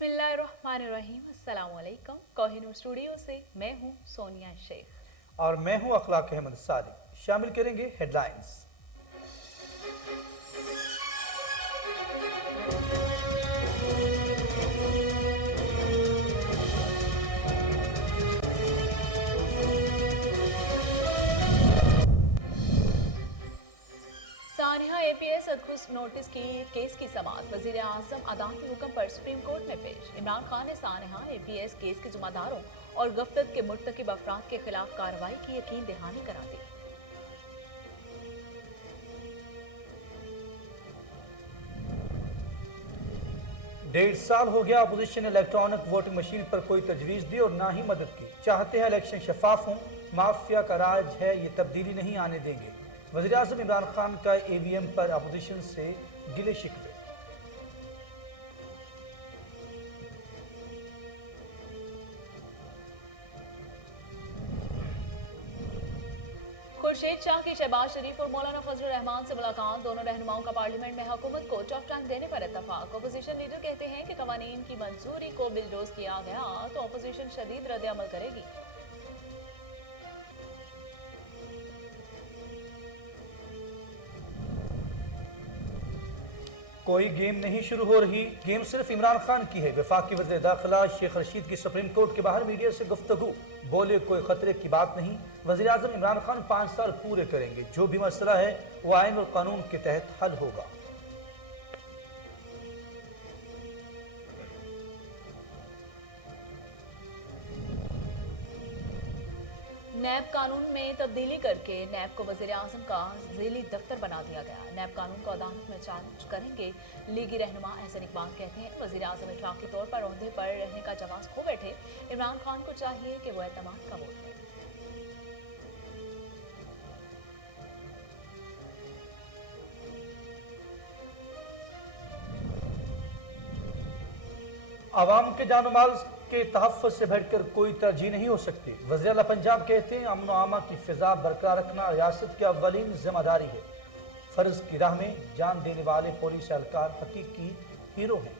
बिस्मिल्लाहिर्रहमानिर्रहीम। अस्सलाम वालेकुम। कोहिनूर स्टूडियो से मैं हूँ सोनिया शेख और मैं हूँ अखलाक अहमद सादिक। शामिल करेंगे हेडलाइंस। सानिया APS अदखुस नोटिस की केस की समाअत वजीर आजम अदालती हुक्म पर सुप्रीम कोर्ट में पेश। इमरान खान ने सानिया APS केस के जुम्मेदारों और गफलत के मुर्तकिब अफराद के खिलाफ कार्रवाई की यकीन दहानी करा दी। डेढ़ साल हो गया अपोजिशन ने इलेक्ट्रॉनिक वोटिंग मशीन पर कोई तजवीज़ दी और ना ही मदद की। चाहते हैं इलेक्शन शफाफ हों, माफिया का राज है, ये तब्दीली नहीं आने देंगे। वज़ीर आज़म इमरान खान का EVM पर अपोजिशन से गिले शिकवे। खुर्शीद शाह की शहबाज शरीफ और मौलाना फजलुर रहमान से मुलाकात। दोनों रहनुमाओं का पार्लियामेंट में हुकूमत को टफ टाइम देने पर इत्तफाक। अपोजिशन लीडर कहते हैं कि कवानीन की मंजूरी को बिलडोज किया गया तो अपोजिशन शदीद रद्द अमल करेगी। कोई गेम नहीं शुरू हो रही, गेम सिर्फ इमरान खान की है। वफाकी वज़ीर दाखिला शेख रशीद की सुप्रीम कोर्ट के बाहर मीडिया से गुफ्तगू। बोले कोई खतरे की बात नहीं, वज़ीर आज़म इमरान खान 5 साल पूरे करेंगे, जो भी मसला है वो आइन और कानून के तहत हल होगा। नैब कानून में तब्दीली करके नैब को वज़ीर आज़म का ज़ेली दफ्तर बना दिया गया। नैब कानून को अदालत में चैलेंज करेंगे लीगी रहनुमा एहसन इकबाल। कहते हैं वज़ीर आज़म इतफाक़ी तौर पर ओहदे पर रहने का जवाब खो बैठे। इमरान खान को चाहिए कि वो एतमाद का वोट दें। आवाम के जान माल के तहफ़्फ़ुज़ से बढ़कर कोई तरजीह नहीं हो सकती। वज़ीर आला पंजाब कहते हैं अमन आमा की फ़िज़ा बरकरार रखना रियासत की अव्वलीन जिम्मेदारी है। फ़र्ज़ की राह में जान देने वाले पुलिस एहलकार हकीकी हीरो हैं।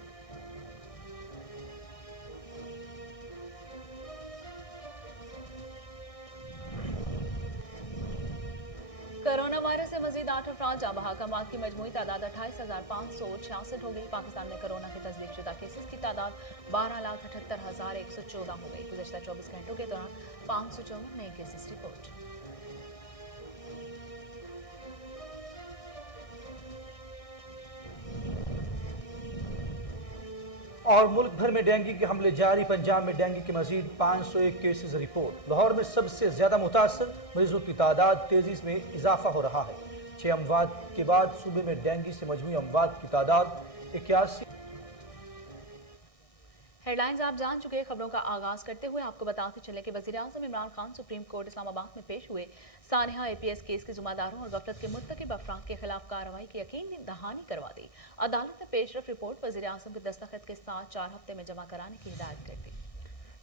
कोरोना वायरस से मजीद 8 अफराद जाँ बहक। अमवात की मजमूई तादाद 28,566 हो गई। पाकिस्तान में कोरोना के तस्दीक शुदा केसेस की तादाद 12,78,114 हो गई। गुज़श्ता 24 घंटों के दौरान 554 नए केसेस रिपोर्ट। और मुल्क भर में डेंगू के हमले जारी। पंजाब में डेंगू के मजीद 501 केसेस रिपोर्ट। लाहौर में सबसे ज्यादा मुतासर, मरीजों की तादाद तेजी में इजाफा हो रहा है। 6 अमवात के बाद सूबे में डेंगू से मजमूई अमवात की तादाद 81। हेडलाइंस आप जान चुके। खबरों का आगाज करते हुए आपको बताते चले कि वज़ीर आज़म इमरान खान सुप्रीम कोर्ट इस्लामाबाद में पेश हुए। सानिया APS केस के जुम्मेदारों और गफलत के मुर्तकिब अफराद के खिलाफ कार्रवाई की यकीन दहानी करवा दी। अदालत ने पेशरफ रिपोर्ट वज़ीर आज़म के दस्तखत के साथ 4 हफ्ते में जमा कराने की हिदायत कर दी।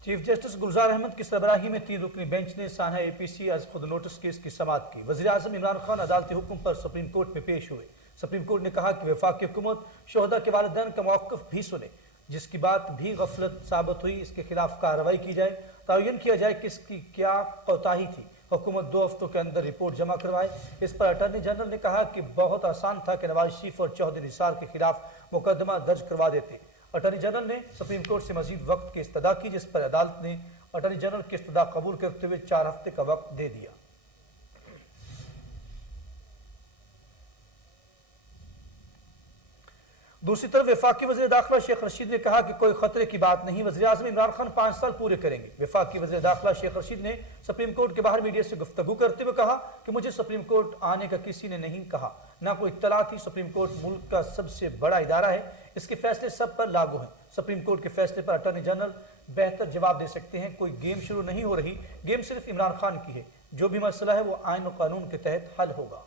चीफ जस्टिस गुलजार अहमद की सरबराही में 3 रुकनी बेंच ने सानिया APC आज खुद नोटिस केस की समाअत की। वज़ीर आज़म इमरान खान अदालती हुक्म पर सुप्रीम कोर्ट में पेश हुए। सुप्रीम कोर्ट ने कहा कि वफाकी हुकूमत शोहदा के वालिदैन का मौक़िफ़ भी सुने, जिसकी बात भी गफलत साबित हुई इसके खिलाफ कार्रवाई की जाए, तयन किया जाए कि इसकी क्या कोताही थी। हुकूमत 2 हफ्तों के अंदर रिपोर्ट जमा करवाए। इस पर अटॉर्नी जनरल ने कहा कि बहुत आसान था कि नवाज शरीफ और चौधरी निसार के खिलाफ मुकदमा दर्ज करवा देते। अटॉर्नी जनरल ने सुप्रीम कोर्ट से मजीद वक्त की इस्तदा की, जिस पर अदालत ने अटॉर्नी जनरल की इस्तदा कबूल करते हुए 4 हफ्ते का वक्त दे दिया। दूसरी तरफ वफाकी वज़ीर दाखिला शेख रशीद ने कहा कि कोई खतरे की बात नहीं, वज़ीर आज़म इमरान खान 5 साल पूरे करेंगे। वफाकी वज़ीर दाखिला शेख रशीद ने सुप्रीम कोर्ट के बाहर मीडिया से गुफ्तगू करते हुए कहा कि मुझे सुप्रीम कोर्ट आने का किसी ने नहीं कहा, ना कोई इत्तला थी। सुप्रीम कोर्ट मुल्क का सबसे बड़ा इदारा है, इसके फैसले सब पर लागू हैं। सुप्रीम कोर्ट के फैसले पर अटॉर्नी जनरल बेहतर जवाब दे सकते हैं। कोई गेम शुरू नहीं हो रही, गेम सिर्फ इमरान खान की है, जो भी मसला है वो आइन और कानून के तहत हल होगा।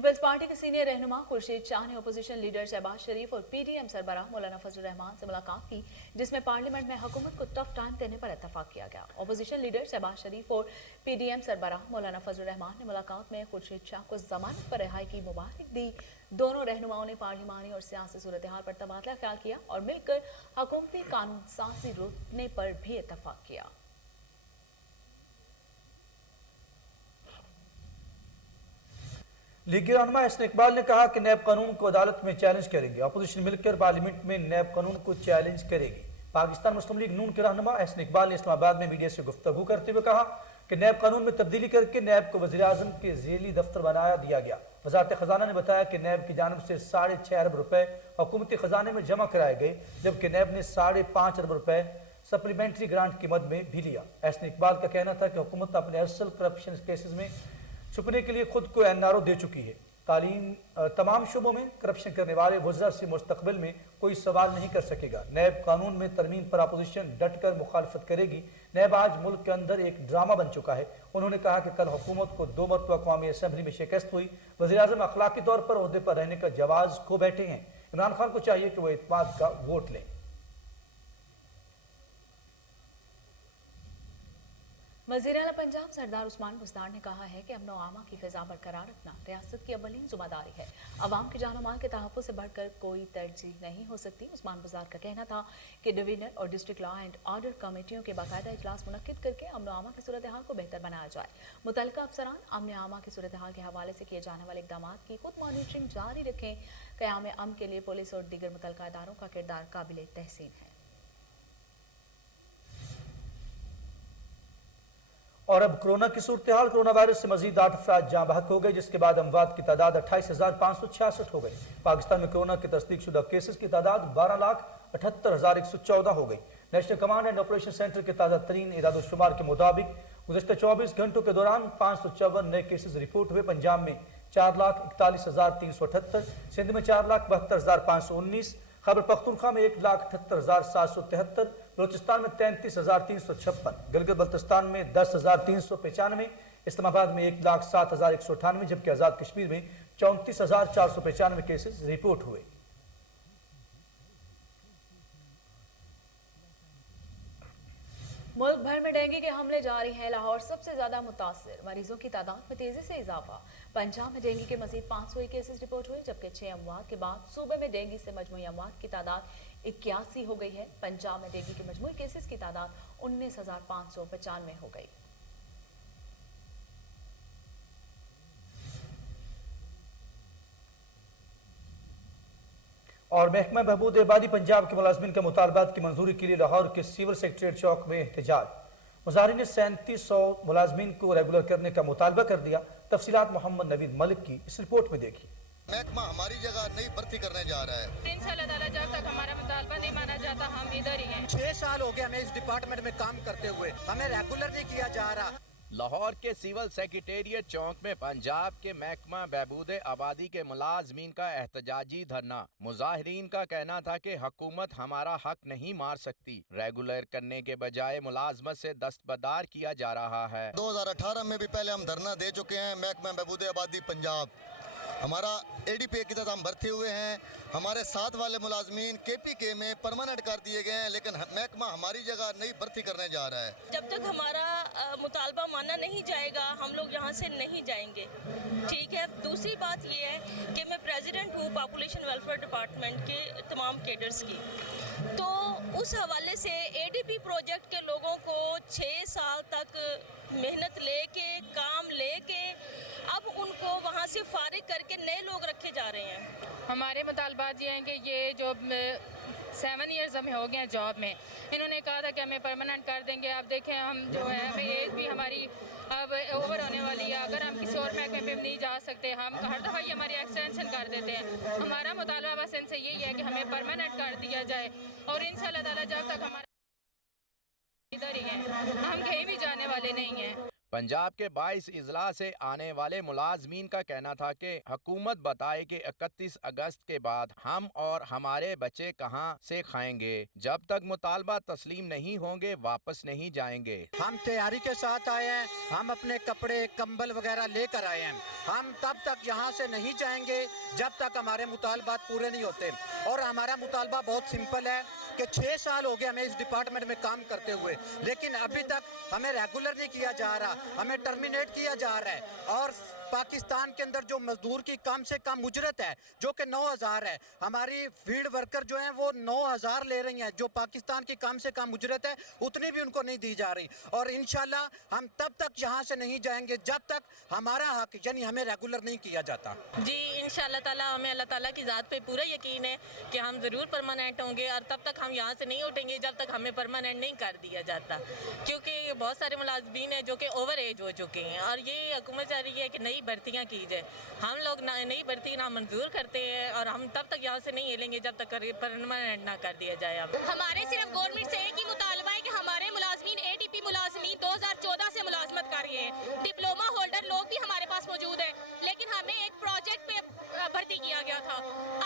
पीपल्स पार्टी के सीनियर रहनुमा खुर्शीद शाह ने अपोजिशन लीडर शहबाज शरीफ और पीडीएम सरबराह मौलाना फजल रहमान से मुलाकात की, जिसमें पार्लियामेंट में हुकूमत को टफ टाइम देने पर इत्तफाक किया गया। अपोजिशन लीडर शहबाज शरीफ और पीडीएम सरबराह मौलाना फजल रहमान ने मुलाकात में खुर्शीद शाह को जमानत पर रिहाई की मुबारक दी। दोनों रहनुमाओं ने पार्लिमानी और सियासी सूरत हाल पर तबादला ख्याल किया और मिलकर हुकूमती कानून साजी रोकने पर भी इत्तफाक किया। लीगी रहनुमा एहसन इकबाल ने कहा कि नैब कानून को अदालत में चैलेंज करेंगे। अपोजिशन मिलकर पार्लियामेंट में नैब कानून को चैलेंज करेगी। पाकिस्तान मुस्लिम लीग नून के रहनुमा एहसन इकबाल ने इस्लामाबाद में मीडिया से गुफ्तगू करते हुए कहा कि नैब कानून में तब्दीली करके नैब को वज़ीर आज़म के ज़ेली दफ्तर बनाया दिया गया। वज़ारत ख़जाना ने बताया कि नैब की जानब से 6.5 अरब रुपए हुकूमती ख़जाने में जमा कराए गए, जबकि नैब ने 5.5 अरब रुपए सप्लीमेंट्री ग्रांट की मद में भी लिया। एहसन इकबाल का कहना था कि हुकूमत अपने असल करप्शन केसेस में छुपने के लिए खुद को एनआरओ दे चुकी है। तमाम शोबों में करप्शन करने वाले वज़रा से मुस्तकबिल में कोई सवाल नहीं कर सकेगा। नैब कानून में तरमीम पर अपोजिशन डट कर मुखालफत करेगी। नैब आज मुल्क के अंदर एक ड्रामा बन चुका है। उन्होंने कहा कि कल हुकूमत को 2 मरतबा कौमी असम्बली में शिकस्त हुई। वज़ीर आज़म अखलाकी तौर पर ओहदे पर रहने का जवाज खो बैठे हैं। इमरान खान को चाहिए कि वो इत्मीनान का वोट लें। वज़ीर आला पंजाब सरदार उस्मान बुज़दार ने कहा है कि अमन आमा की फिजा बरकरार रखना रियासत की अवलीन ज़िम्मेदारी है। अवाम के जान माल के तहफ़्फ़ुज़ से बढ़कर कोई तरजीह नहीं हो सकती। उस्मान बुज़दार का कहना था कि डिवीजनल और डिस्ट्रिक्ट लॉ एंड ऑर्डर कमेटियों के बाकायदा इजलास मुनक्किद करके अमन आमा की सूरत हाल को बेहतर बनाया जाए। मुतल्लिका अफसरान अमन आमा की सूरत हाल के हवाले से किए जाने वाले इक़दाम की खुद मॉनिटरिंग जारी रखें। क़याम अमन के लिए पुलिस और दीगर मुतल्लिका इदारों का किरदार काबिल तहसीन है। और अब कोरोना की सूरत हाल। कोरोना वायरस से मजीद 8 अफराद जाँ बहक हो गए, जिसके बाद अमवात की तादाद 28,566 हो गई। पाकिस्तान में कोरोना के तस्दीक शुदा केसेस की तादाद 12,78,114 हो गई। National command and operation centre के ताज़ा तरीन इरादोशुमार के मुताबिक गुज़श्ता 24 घंटों के दौरान 554 नए केसेस रिपोर्ट हुए। पंजाब में 4,41,378, सिंध में 4,72,519, खैबर पख्तूनख्वा में 1,78,773, बलोचिस्तान में 33,356, गिलगित बल्तिस्तान में 10,395, इस्लामाबाद में 1,07,198, जबकि आज़ाद कश्मीर में 34,495 केसेस रिपोर्ट हुए। मुल्क भर में डेंगू के हमले जारी हैं। लाहौर सबसे ज्यादा मुतासिर, मरीजों की तादाद में तेजी से इजाफा। पंजाब में डेंगू के मजीद 500 केसेस रिपोर्ट हुए, जबकि 6 अमवात के बाद सूबे में डेंगू से मजमूई अमवात की तादाद 81 हो गई है। पंजाब में डेंगू के मजमूई केसेस की तादाद 19,595 हो गई। और महकमा बहबूद आबादी पंजाब के मुलाजमिन के मुतालबात की मंजूरी के लिए लाहौर के सिविल सेक्रेटरीट चौक में एहतजाज। मुजाहिरीन ने 3700 मुलाजमिन को रेगुलर करने का मुतालबा कर दिया। तफसीलात मोहम्मद नवीद मलिक की इस रिपोर्ट में देखिए। महकमा हमारी जगह नई भर्ती करने जा रहा है। 3 साल अदालत जब तक हमारा मुतालबा नहीं माना जाता हम इधर ही हैं। 6 साल हो गए हमें इस डिपार्टमेंट में काम करते हुए, हमें रेगुलर नहीं किया जा रहा। लाहौर के सिविल सेक्रेटेरिएट चौक में पंजाब के महकमा बहबूद आबादी के मुलाजमीन का एहतजाजी धरना। मुजाहिरीन का कहना था कि हुकूमत हमारा हक नहीं मार सकती, रेगुलर करने के बजाय मुलाजमत से दस्तबरदार किया जा रहा है। 2018 में भी पहले हम धरना दे चुके हैं। महकमा बहबूद आबादी पंजाब हमारा ADPA की तरह हम भर्ती हुए हैं। हमारे साथ वाले मुलाजमीन KPK में परमानेंट कर दिए गए हैं, लेकिन महकमा हमारी जगह नई भर्ती करने जा रहा है। जब तक हमारा मुतालबा माना नहीं जाएगा हम लोग यहाँ से नहीं जाएंगे। ठीक है। दूसरी बात ये है कि मैं प्रेसिडेंट हूँ पॉपुलेशन वेलफेयर डिपार्टमेंट के तमाम केडर्स की, तो उस हवाले से ADP प्रोजेक्ट के लोगों को 6 साल तक मेहनत लेके काम लेके अब उनको वहाँ से फारिग करके नए लोग रखे जा रहे हैं। हमारे मुतालबात ये हैं कि ये जो 7 इयर्स हमें हो गए हैं जॉब में, इन्होंने कहा था कि हमें परमानेंट कर देंगे। अब देखें हम जो है हमें एज भी हमारी अब ओवर होने वाली है। अगर हम किसी और महकमे में नहीं जा सकते, हम हर दफ़ा ही हमारी एक्सटेंशन कर देते हैं। हमारा मुतालबा बस इनसे यही है कि हमें परमानेंट कर दिया जाए और इंशाअल्लाह ताला जब तक हमारा इधर ही हैं, हम कहीं भी जाने वाले नहीं हैं। पंजाब के 22 इजला से आने वाले मुलाजमीन का कहना था कि हुकूमत बताए कि 31 अगस्त के बाद हम और हमारे बच्चे कहां से खाएंगे। जब तक मुतालबा तस्लीम नहीं होंगे वापस नहीं जाएंगे। हम तैयारी के साथ आए हैं, हम अपने कपड़े कंबल वगैरह लेकर आए हैं। हम तब तक यहाँ से नहीं जाएंगे जब तक हमारे मुतालबात पूरे नहीं होते। और हमारा मुतालबा बहुत सिंपल है कि 6 साल हो गए हमें इस डिपार्टमेंट में काम करते हुए, लेकिन अभी तक हमें रेगुलर नहीं किया जा रहा, हमें टर्मिनेट किया जा रहा है। और पाकिस्तान के अंदर जो मजदूर की कम से कम उजरत है जो कि 9,000 है, हमारी फील्ड वर्कर जो हैं वो 9,000 ले रही हैं, जो पाकिस्तान की कम से कम उजरत है उतनी भी उनको नहीं दी जा रही। और इंशाल्लाह हम तब तक यहाँ से नहीं जाएंगे जब तक हमारा हक यानी हमें रेगुलर नहीं किया जाता। जी इंशाल्लाह ताला हमें अल्लाह ताला की ज़ात पे पूरा यकीन है कि हम ज़रूर परमानेंट होंगे और तब तक हम यहाँ से नहीं उठेंगे जब तक हमें परमानेंट नहीं कर दिया जाता, क्योंकि बहुत सारे मुलाजमीन हैं जो कि ओवर एज हो चुके हैं और ये हुकूमत चाह रही है कि नई भर्तियाँ की जाए। हम लोग नई भर्ती ना मंजूर करते हैं और हम तब तक यहाँ से नहीं हिलेंगे जब तक परमानेंट ना कर दिया जाए। अब हमारे सिर्फ गवर्नमेंट से एक ही मुतालबा है कि हमारे मुलाजमीन ADP मुलाजमीन 2014 से मुलाजमत कर रहे हैं, डिप्लोमा होल्डर लोग भी हमारे पास मौजूद है, लेकिन हमें एक प्रोजेक्ट पे भर्ती किया गया था।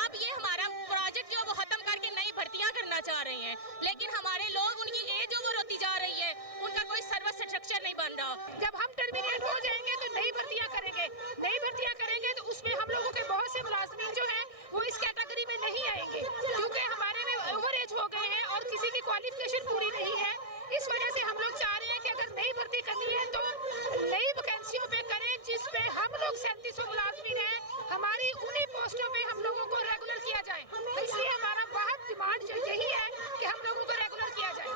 अब ये हमारा प्रोजेक्ट जो वो खत्म करके नई भर्तियां करना चाह रही हैं, लेकिन हमारे लोग उनकी एज ओवर होती जा रही है, उनका कोई सर्विस स्ट्रक्चर नहीं बन रहा। जब हम टर्मिनेट हो जाएंगे तो नई भर्तियां करेंगे, नई भर्तियां करेंगे तो उसमें हम लोगों के बहुत से मुलाजमीन जो हैं वो इस कैटेगरी में नहीं आएंगे, क्योंकि हमारे में ओवर एज हो गए हैं और किसी की क्वालिफिकेशन पूरी नहीं है। इस वजह से हम लोग चाह रहे हैं कि अगर नई भर्ती करनी है तो नई वैकेंसियों पे करें जिसपे हम लोग 3700 मुलाजमीन हैं, हमारी उन्हीं पोस्टों पे हम लोगों को रेगुलर किया जाए। इसलिए हमारा बहुत डिमांड जो यही है कि हम लोगों को रेगुलर किया जाए,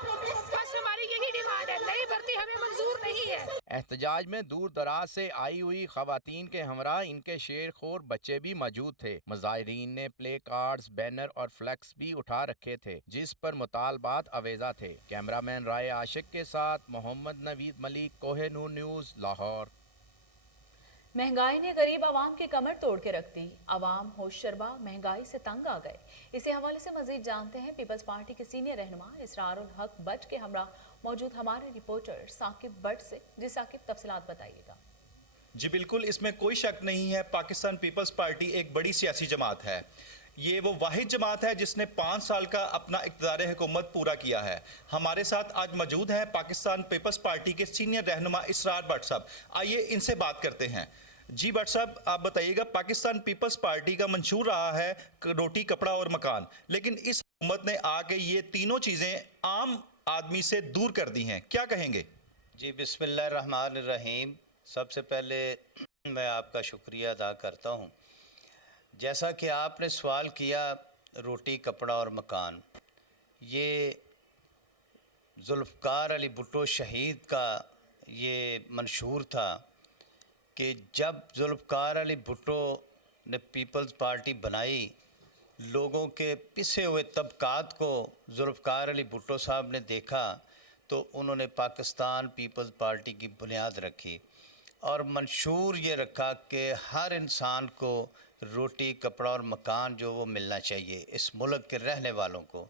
बस हमारी यही डिमांड है, नई भर्ती हमें मंजूर नहीं है। एहतजाज में दूर दराज से आई हुई खवातीन के हमरा इनके शेरखोर बच्चे भी मौजूद थे। मुजाहिरीन ने प्ले कार्ड्स, बैनर और फ्लैक्स भी उठा रखे थे जिस पर मुतालबात अवेजा थे। कैमरामैन राय आशिक के साथ मोहम्मद नवीद मलिक, कोहिनूर न्यूज़, लाहौर। महंगाई ने गरीब आवाम की कमर तोड़ के रख दी, आवाम होशरबा महंगाई से तंग आ गए। इसी हवाले से मजीद जानते हैं पीपल्स पार्टी के सीनियर रहनुमा इसरारुल हक बट के हमरा मौजूद हमारे रिपोर्टर साकिब बट से। जी साकिब, तफसीलात बताइएगा। जी बिल्कुल, इसमें कोई शक नहीं है, पाकिस्तान पीपल्स पार्टी एक बड़ी सियासी जमात है। ये वो वाहिद जमात है जिसने 5 साल का अपना इक़्तिदार हुकूमत पूरा किया है। हमारे साथ आज मौजूद हैं पाकिस्तान पीपल्स पार्टी के सीनियर रहनुमा इसरार भट्ट साहब। आइए इनसे बात करते हैं। जी भट्ट साहब, आप बताइएगा, पाकिस्तान पीपल्स पार्टी का मंशूर रहा है रोटी, कपड़ा और मकान, लेकिन इस हुकूमत ने आके ये तीनों चीज़ें आम आदमी से दूर कर दी हैं, क्या कहेंगे? जी बिस्मिल्लाहिर्रहमानिर्रहीम। सबसे पहले मैं आपका शुक्रिया अदा करता हूँ। जैसा कि आपने सवाल किया, रोटी, कपड़ा और मकान, ये जुल्फ़कार अली भुट्टो शहीद का ये मंशूर था कि जब जुल्फ़कार अली भुट्टो ने पीपल्स पार्टी बनाई, लोगों के पिसे हुए तबकात को जुल्फ़कार अली भुट्टो साहब ने देखा तो उन्होंने पाकिस्तान पीपल्स पार्टी की बुनियाद रखी और मंशूर ये रखा कि हर इंसान को रोटी, कपड़ा और मकान जो वो मिलना चाहिए इस मुल्क के रहने वालों को।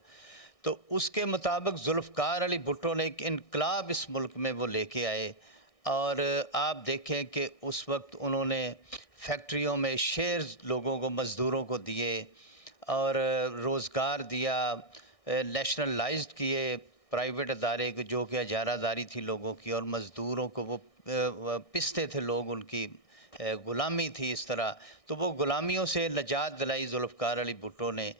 तो उसके मुताबिक जुल्फ़कार अली भुट्टो ने एक इनकलाब इस मुल्क में वो लेके आए और आप देखें कि उस वक्त उन्होंने फैक्ट्रियों में शेयर्स लोगों को, मज़दूरों को दिए और रोज़गार दिया, नेशनलाइज्ड किए प्राइवेट अदारे जो कि इजारादारी थी लोगों की, और मज़दूरों को वो पिसते थे लोग, उनकी ग़ुलामी थी इस तरह। तो वो ग़ुलामियों से निजात दिलाई जुल्फ़कार अली भुट्टो ने।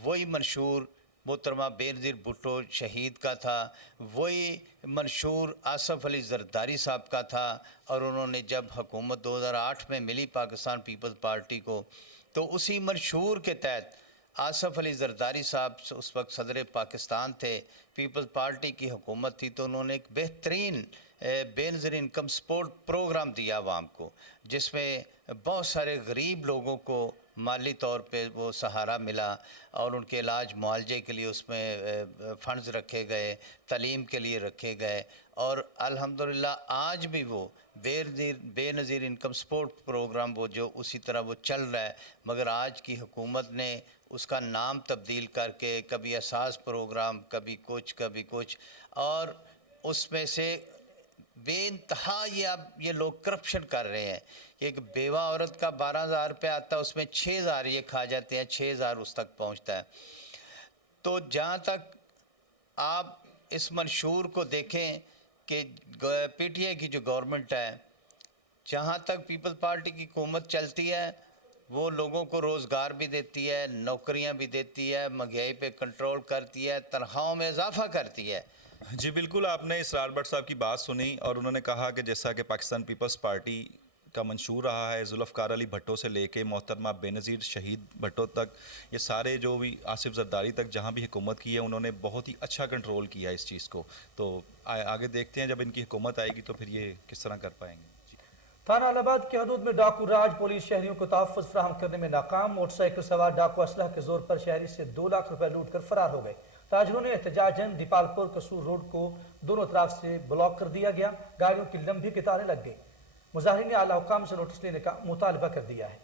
वही मंशूर मोहतरमा बेनज़ीर भुट्टो शहीद का था, वही मंशूर आसफ़ अली ज़रदारी साहब का था। और उन्होंने जब हुकूमत 2008 में मिली पाकिस्तान पीपल्स पार्टी को, तो उसी मंशूर के तहत आसफ़ अली ज़रदारी साहब उस वक्त सदर पाकिस्तान थे, पीपल्स पार्टी की हुकूमत थी, तो उन्होंने एक बेहतरीन बेनज़ीर इनकम सपोर्ट प्रोग्राम दिया आवाम को, जिसमें बहुत सारे गरीब लोगों को माली तौर पे वो सहारा मिला और उनके इलाज मुआलजे के लिए उसमें फ़ंड्स रखे गए, तालीम के लिए रखे गए। और अल्हम्दुलिल्लाह आज भी वो बेनज़ीर इनकम सपोर्ट प्रोग्राम वो जो उसी तरह वो चल रहा है, मगर आज की हुकूमत ने उसका नाम तब्दील करके कभी एहसास प्रोग्राम, कभी कुछ, और उसमें से بے انتہا یہ لوگ کرپشن کر رہے ہیں. ایک بیوہ عورت کا 12,000 روپے آتا ہے, اس میں 6,000 یہ کھا جاتے ہیں, 6,000 اس تک پہنچتا ہے. تو جہاں تک آپ اس منشور کو دیکھیں کہ پی ٹی آئی کی جو گورنمنٹ ہے, جہاں تک پیپل پارٹی کی حکومت چلتی ہے وہ لوگوں کو روزگار بھی دیتی ہے, نوکریاں بھی دیتی ہے, مہنگائی پہ کنٹرول کرتی ہے, تنخواہوں میں اضافہ کرتی ہے. جی بالکل, آپ نے اسرار بٹ صاحب کی بات سنی اور انہوں نے کہا کہ جیسا کہ پاکستان پیپلز پارٹی کا منشور رہا ہے, ذوالفقار علی بھٹو سے لے کے محترمہ بے نظیر شہید بھٹو تک, یہ سارے جو بھی آصف زرداری تک جہاں بھی حکومت کی ہے انہوں نے بہت ہی اچھا کنٹرول کیا اس چیز کو. تو آگے دیکھتے ہیں جب ان کی حکومت آئے گی تو پھر یہ کس طرح کر پائیں گے. تھانہ الہ آباد کی حدود میں ڈاکو راج, پولیس شہریوں کو تحفظ فراہم کرنے میں ناکام. موٹر سائیکل سوار ڈاکو اسلحہ کے زور پر شہری سے 2 لاکھ روپے لوٹ کر فرار ہو گئے. تاجروں نے احتجاجاً دیپال پور قصور روڈ کو دونوں طرف سے بلاک کر دیا گیا. گاڑیوں کی لمبی قطاریں لگ گئی. مظاہرین نے اعلیٰ حکام سے نوٹس لینے کا مطالبہ کر دیا ہے.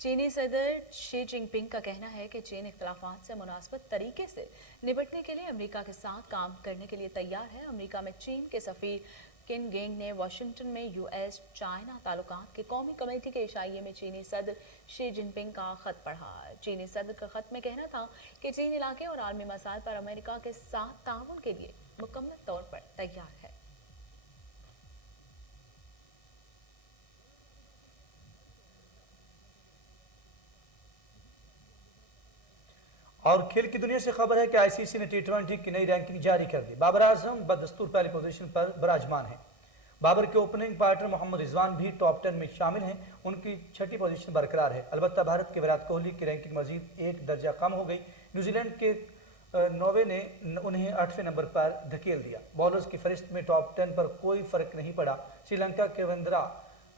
چینی صدر شی جن پنگ کا کہنا ہے کہ چین اختلافات سے مناسبت طریقے سے نمٹنے کے لیے امریکہ کے ساتھ کام کرنے کے لیے تیار ہے. امریکہ میں چین کے سفیر کن گینگ نے واشنگٹن میں یو ایس چائنا تعلقات کی قومی کمیٹی کے عشائیے میں چینی صدر شی جن پنگ کا خط پڑھا. چینی صدر کا خط میں کہنا تھا کہ چین علاقے اور عالمی مسائل پر امریکہ کے ساتھ تعاون کے لیے مکمل طور پر تیار ہے. اور کھیل کی دنیا سے خبر ہے کہ آئی سی سی نے T20 کی نئی رینکنگ جاری کر دی. بابر اعظم بدستور پہلی پوزیشن پر براجمان ہیں. بابر کے اوپننگ پارٹنر محمد رضوان بھی ٹاپ 10 میں شامل ہیں. ان کی 6ٹھی پوزیشن برقرار ہے. البتہ بھارت کے وراٹ کوہلی کی رینکنگ مزید 1 درجہ کم ہو گئی. نیوزی لینڈ کے نوے نے انہیں 8ویں نمبر پر دھکیل دیا. بالرز کی فہرست میں ٹاپ 10 پر کوئی فرق نہیں پڑا. سری لنکا کے ویندرا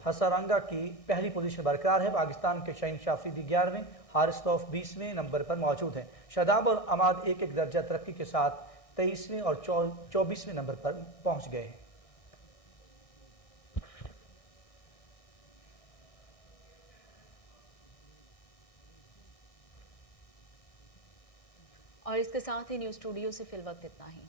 ہسارنگا کی پہلی پوزیشن برقرار ہے. پاکستان کے شاہین شافریدی 11ویں, حارث توف 20ویں نمبر پر موجود ہیں. شاداب اور عماد 1-1 درجہ ترقی کے ساتھ 23ویں اور 24ویں نمبر پر پہنچ گئے ہیں. اور اس کے ساتھ ہی نیوز اسٹوڈیو سے فی الوقت اتنا ہی.